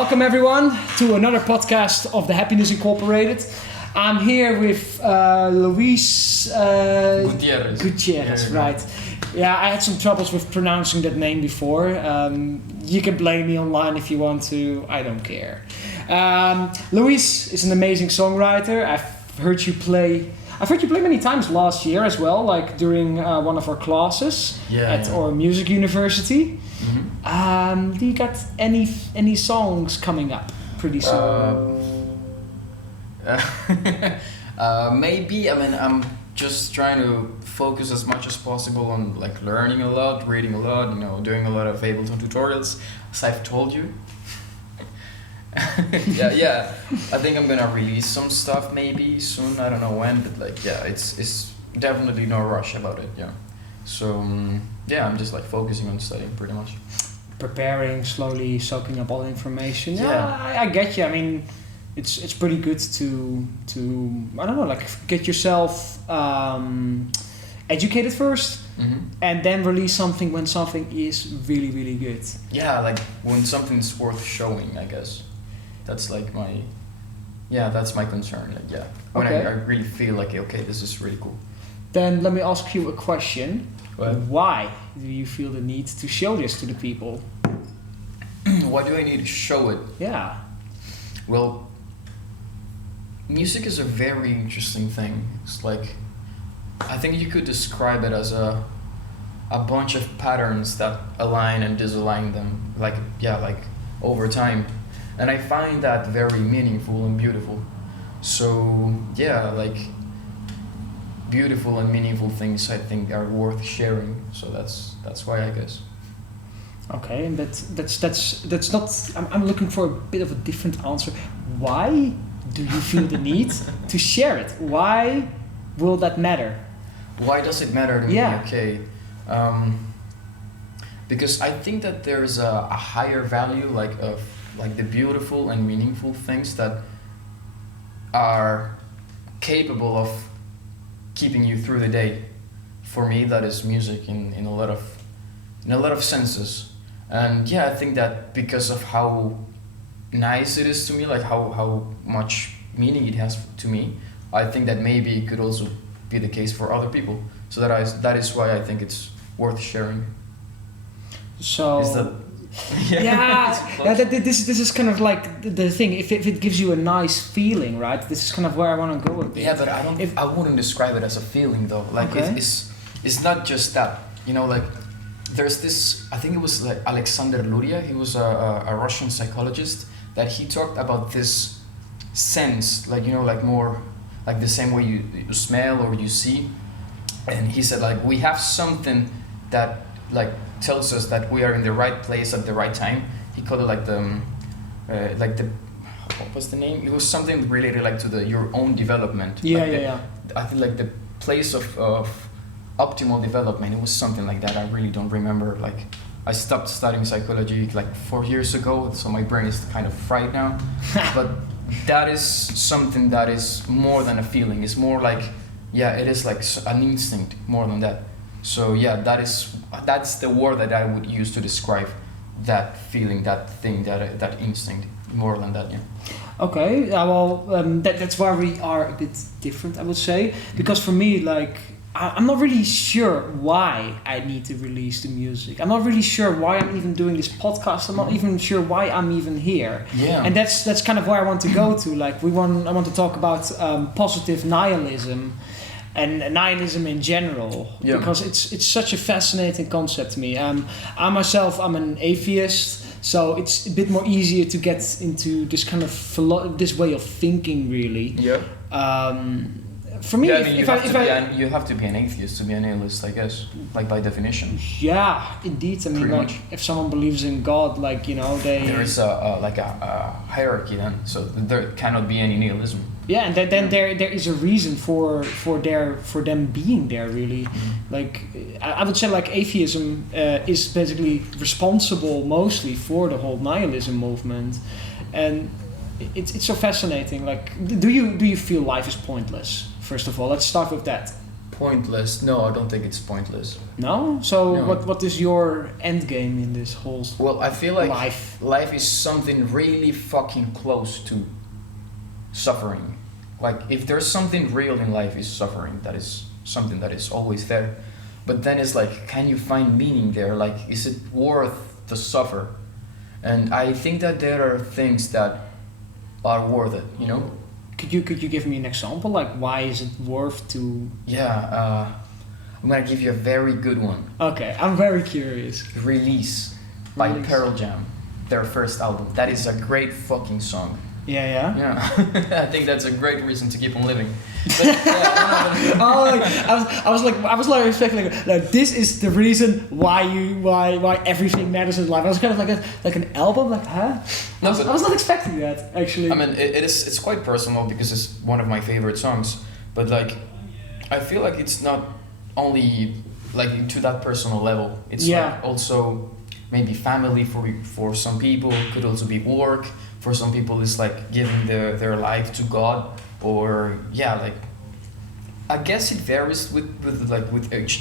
Welcome everyone to another podcast of the Happiness Incorporated. I'm here with Luis Gutiérrez, right? Yeah, I had some troubles with pronouncing that name before. You can blame me online if you want to. I don't care. Luis is an amazing songwriter. I've heard you play many times last year as well, like during one of our classes at our music university. Mm-hmm. Do you got any songs coming up pretty soon? Maybe. I mean, I'm just trying to focus as much as possible on like learning a lot, reading a lot, doing a lot of Ableton tutorials, as I've told you. yeah. I think I'm gonna release some stuff maybe soon. I don't know when, but it's definitely no rush about it. Yeah. So I'm just like focusing on studying pretty much. Preparing, slowly soaking up all the information. Yeah. I get you. I mean, it's pretty good to I don't know, like get yourself educated first. Mm-hmm. And then release something when something is really, really good. Yeah, like when something's worth showing, I guess. That's like that's my concern. Like, when I really feel like, okay, this is really cool. Then let me ask you a question. What? Why do you feel the need to show this to the people? Why do I need to show it? Yeah. Well, music is a very interesting thing. It's like, I think you could describe it as a bunch of patterns that align and disalign them, like over time. And I find that very meaningful and beautiful. So beautiful and meaningful things I think are worth sharing. So that's why, I guess. Okay, and that's not. I'm looking for a bit of a different answer. Why do you feel the need to share it? Why will that matter? Why does it matter to me? Yeah. Okay. Because I think that there's a higher value of the beautiful and meaningful things that are capable of keeping you through the day. For me, that is music in a lot of senses. And I think that because of how nice it is to me, like how much meaning it has to me, I think that maybe it could also be the case for other people. So that is why I think it's worth sharing. So this is kind of like the thing. If it gives you a nice feeling, right? This is kind of where I want to go with it. Yeah, but I wouldn't describe it as a feeling though. Like it's not just that. Like there's this. I think it was like Alexander Luria. He was a Russian psychologist that he talked about this sense, like more like the same way you smell or you see. And he said like we have something that like tells us that we are in the right place at the right time. He called it like the what was the name? It was something related like to your own development. I think like the place of optimal development. It was something like that. I really don't remember. Like I stopped studying psychology like 4 years ago, so my brain is kind of fried now. But that is something that is more than a feeling. It's more like it is like an instinct more than that. So that's the word that I would use to describe that feeling, that thing, that instinct, more than that. Yeah. Okay. That's why we are a bit different, I would say, because for me, like I'm not really sure why I need to release the music. I'm not really sure why I'm even doing this podcast. I'm not even sure why I'm even here. Yeah. And that's kind of where I want to go to. Like I want to talk about positive nihilism. And nihilism in general, because it's such a fascinating concept to me. I myself, I'm an atheist, so it's a bit more easier to get into this kind of this way of thinking, really. Yeah. For me, you have to be an atheist to be a nihilist, I guess, like by definition. Yeah, indeed. I mean, like if someone believes in God, there is a hierarchy then, so there cannot be any nihilism. Yeah, and then there is a reason for them being there, really. Mm-hmm. Like I would say, like atheism is basically responsible mostly for the whole nihilism movement, and it's so fascinating. Like, do you feel life is pointless? First of all, let's start with that. Pointless? No, I don't think it's pointless. No? So No. what is your end game in this whole Well, I feel like life is something really fucking close to suffering. Like, if there's something real in life, is suffering. That is something that is always there. But then it's like, can you find meaning there? Like, is it worth to suffer? And I think that there are things that are worth it, you know? Could you give me an example? Like, why is it worth to... Yeah, I'm gonna give you a very good one. Okay, I'm very curious. Release by Pearl Jam, their first album. That is a great fucking song. Yeah. Yeah, I think that's a great reason to keep on living. But, yeah, I was like expecting like this is the reason why everything matters in life. I was kind of like an album, like huh? No, I was not expecting that actually. I mean, it's quite personal because it's one of my favorite songs. But like, I feel like it's not only like to that personal level. It's like also maybe family for some people. Could also be work. For some people, it's like giving their life to God, or like I guess it varies with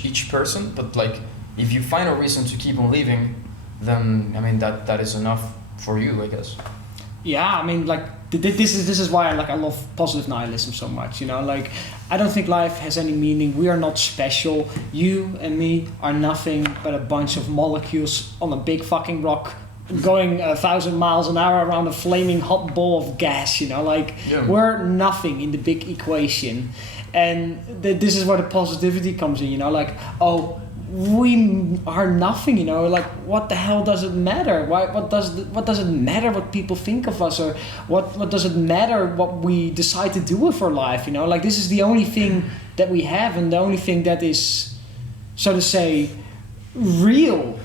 each person. But like if you find a reason to keep on living, then I mean that is enough for you, I guess. Yeah, I mean like this is why I love positive nihilism so much. You know, like I don't think life has any meaning. We are not special. You and me are nothing but a bunch of molecules on a big fucking rock. Going 1,000 miles an hour around a flaming hot ball of gas, you know, like we're nothing in the big equation, and this is where the positivity comes in, you know, like we are nothing, you know, like what the hell does it matter? What does it matter what people think of us, or what does it matter what we decide to do with our life, you know, like this is the only thing that we have and the only thing that is, so to say, real.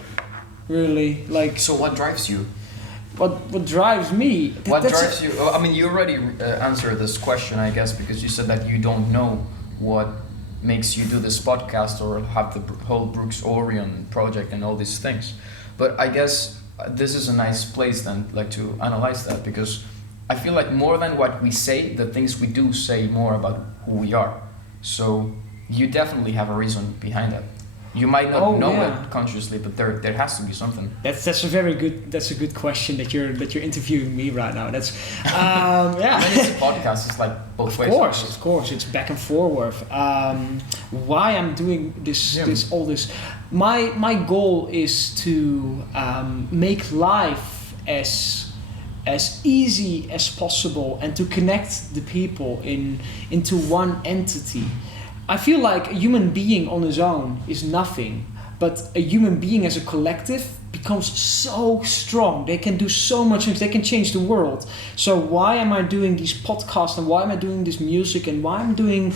Really, like. So what drives you? What drives me? What drives you? I mean, you already answered this question, I guess, because you said that you don't know what makes you do this podcast or have the whole Brooks Orion project and all these things. But I guess this is a nice place then, like to analyze that, because I feel like more than what we say, the things we do say more about who we are. So you definitely have a reason behind that. You might not know it consciously, but there has to be something. That's a good question that you're interviewing me right now. That's I mean, it's a podcast. It's like both ways. Of course, it's back and forward. Why I'm doing all this. My goal is to make life as easy as possible and to connect the people into one entity. I feel like a human being on his own is nothing, but a human being as a collective becomes so strong. They can do so much things. They can change the world. So why am I doing these podcasts and why am I doing this music and why I'm doing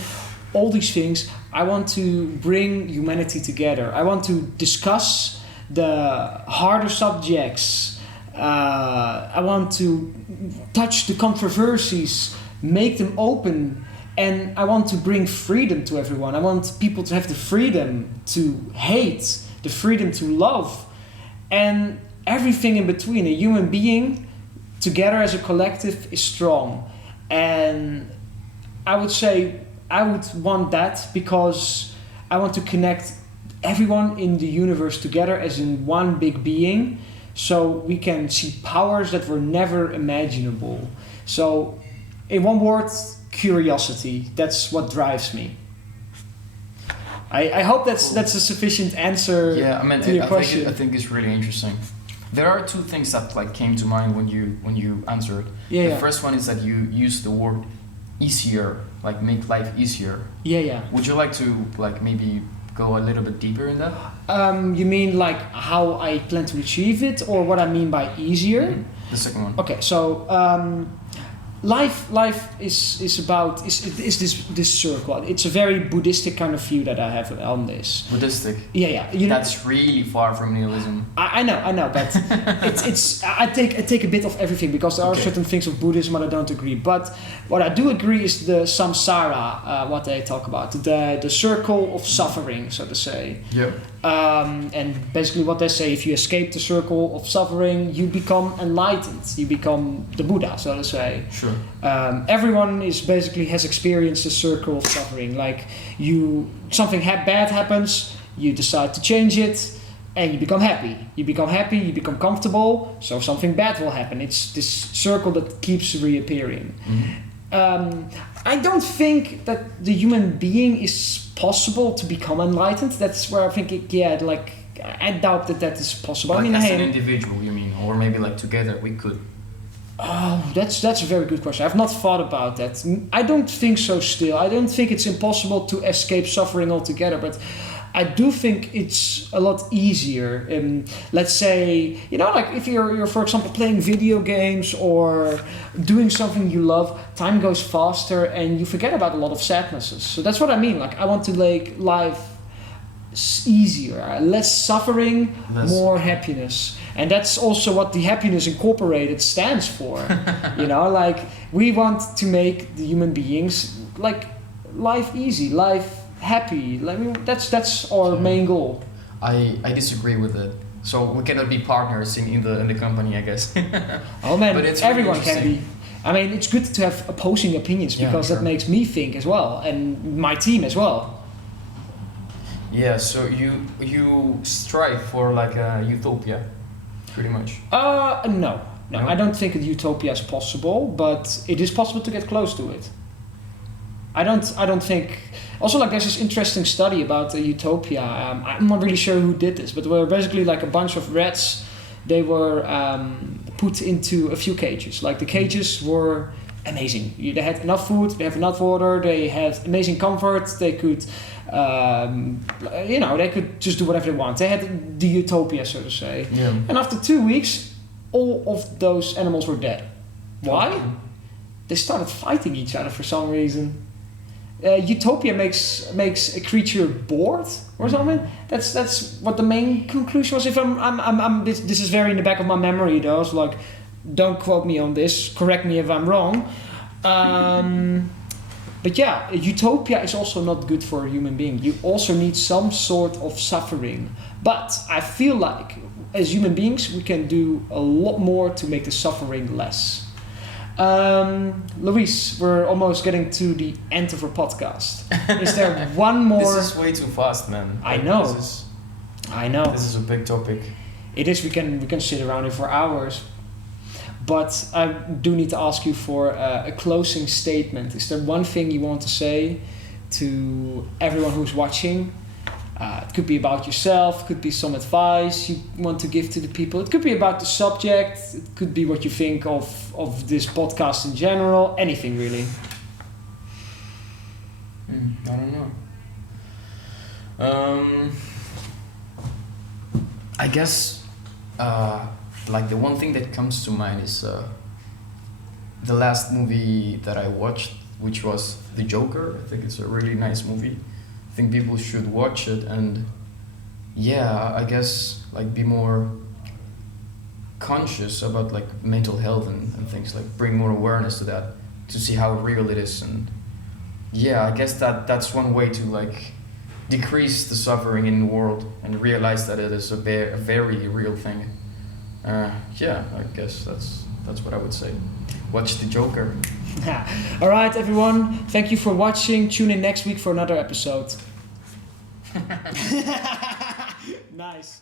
all these things? I want to bring humanity together. I want to discuss the harder subjects. I want to touch the controversies, make them open. And I want to bring freedom to everyone. I want people to have the freedom to hate, the freedom to love, and everything in between. A human being together as a collective is strong. And I would say I would want that because I want to connect everyone in the universe together as in one big being, so we can see powers that were never imaginable. So in one word, curiosity. That's what drives me. I hope that's a sufficient answer to your question. I think it's really interesting. There are two things that like came to mind when you answered. The first one is that you use the word easier, like make life easier. Would you like to like maybe go a little bit deeper in that? You mean like how I plan to achieve it, or what I mean by easier? Mm-hmm. The second one. Okay, so life is about this circle. It's a very Buddhistic kind of view that I have on this. Buddhistic. Yeah. That's really far from nihilism. I know, but it's I take a bit of everything because there are certain things of Buddhism that I don't agree. But what I do agree is the samsara, what they talk about, the circle of suffering, so to say. Yeah. And basically what they say, if you escape the circle of suffering, you become enlightened. You become the Buddha, so to say. Sure. Everyone has experienced a circle of suffering. Like something bad happens, you decide to change it, and you become happy. You become comfortable, so something bad will happen. It's this circle that keeps reappearing. I don't think that the human being is possible to become enlightened. That's where I think I doubt that is possible. Like as an individual, you mean? Or maybe like together we could? Oh, that's a very good question. I've not thought about that. I don't think so still. I don't think it's impossible to escape suffering altogether, but I do think it's a lot easier. Let's say, like if you're for example playing video games or doing something you love, time goes faster and you forget about a lot of sadnesses. So that's what I mean. Like I want to make life easier, less suffering, more happiness. And that's also what the Happiness Incorporated stands for. Like we want to make the human beings like life easy, life happy. That's our main goal. I disagree with it. So we cannot be partners in the company, I guess. Oh man, but everyone can be. I mean, it's good to have opposing opinions because that makes me think as well, and my team as well. Yeah. So you strive for like a utopia, pretty much. No. I don't think a utopia is possible, but it is possible to get close to it. I don't think. Also, like there's this interesting study about utopia. I'm not really sure who did this, but were basically like a bunch of rats. They were put into a few cages. Like the cages were amazing. They had enough food. They have enough water. They had amazing comfort. They could, they could just do whatever they want. They had the utopia, so to say. Yeah. And after 2 weeks, all of those animals were dead. Why? They started fighting each other for some reason. Utopia makes a creature bored or something. That's what the main conclusion was. If this is very in the back of my memory though. So like, don't quote me on this. Correct me if I'm wrong. But yeah, utopia is also not good for a human being. You also need some sort of suffering. But I feel like as human beings we can do a lot more to make the suffering less. Luis, we're almost getting to the end of our podcast. Is there one more? This is way too fast, man. I know. This is a big topic. It is. We can sit around here for hours. But I do need to ask you for a closing statement. Is there one thing you want to say to everyone who's watching? It could be about yourself, could be some advice you want to give to the people. It could be about the subject, it could be what you think of this podcast in general, anything really. I don't know. I guess like the one thing that comes to mind is the last movie that I watched, which was The Joker. I think it's a really nice movie. I think people should watch it, and yeah, I guess like be more conscious about like mental health and things, like bring more awareness to that, to see how real it is. And yeah, I guess that's one way to like decrease the suffering in the world and realize that it is a very real thing. Yeah, I guess that's what I would say. Watch The Joker. All right, everyone. Thank you for watching. Tune in next week for another episode. Nice.